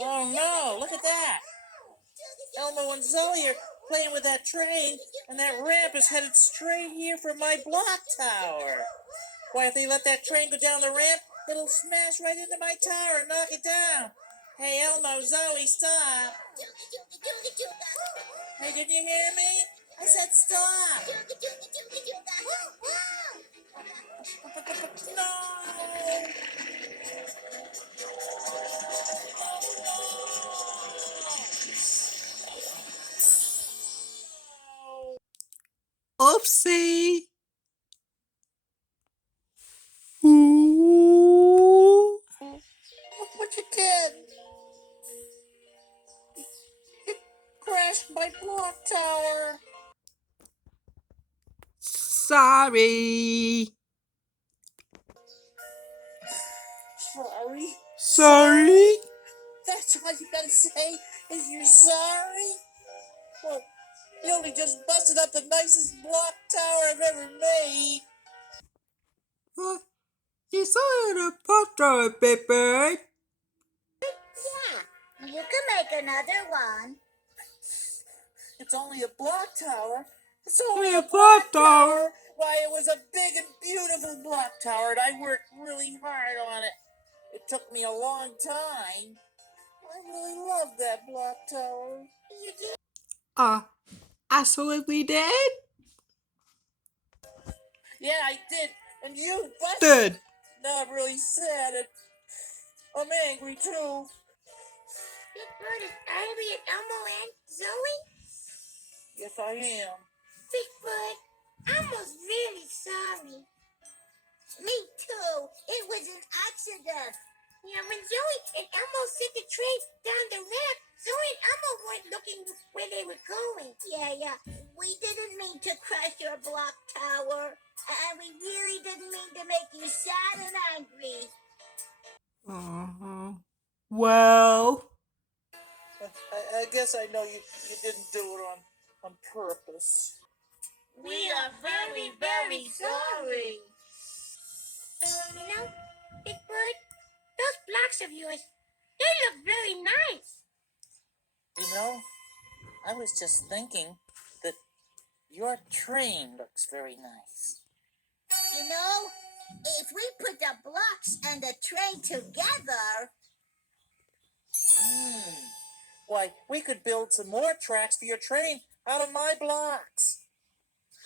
Oh no, look at that. Elmo and Zoe are playing with that train, and that ramp is headed straight here for my block tower. Why, if they let that train go down the ramp, it'll smash right into my tower and knock it down. Hey, Elmo, Zoe, stop. Hey, did you hear me? I said stop. No. Oopsie. Ooh. Look what you did. You crashed my block tower. Sorry. Sorry? That's all you gotta say is you're sorry? Well, you only just busted up the nicest block tower I've ever made. You saw the photo, baby. Yeah, you can make another one. It's only a block tower. It's only a block tower. Why, it was a big and beautiful block tower, and I worked really hard on it. It took me a long time. I really love that block tower. You did? Absolutely did. Yeah, I did. And you busted. Did. Now I'm really sad. And I'm angry too. Big Bird is angry at Elmo and Zoe? Yes, I am. Big Bird, Elmo's really sorry. Me too. It was an accident. Yeah, when Zoe and Elmo sent the train down the ramp, Zoe and Elmo weren't looking where they were going. Yeah. We didn't mean to crash your block tower. And we really didn't mean to make you sad and angry. Well. I guess I know you didn't do it on purpose. We are very, very sorry. You know, Big Bird, those blocks of yours, they look very nice. You know, I was just thinking that your train looks very nice. You know, if we put the blocks and the train together... Why, we could build some more tracks for your train out of my blocks.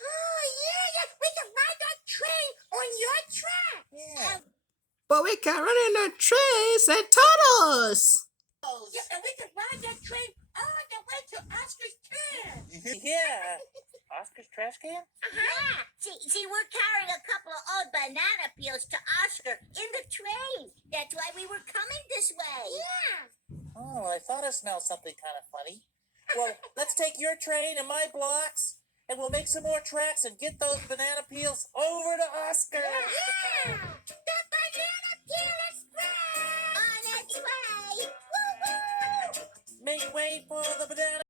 Oh, yeah, we can ride that train on your track. Yeah. But we can run in the trains and tunnels. Yeah, and we can ride that train all the way to Oscar's can. Yeah. Oscar's trash can? Yeah. See, we're carrying a couple of old banana peels to Oscar in the train. That's why we were coming this way. Yeah. Oh, I thought I smelled something kind of funny. Well, let's take your train and my blocks, and we'll make some more tracks and get those banana peels over to Oscar. Yeah! The banana peel express! On its way! Woo-hoo! Make way for the banana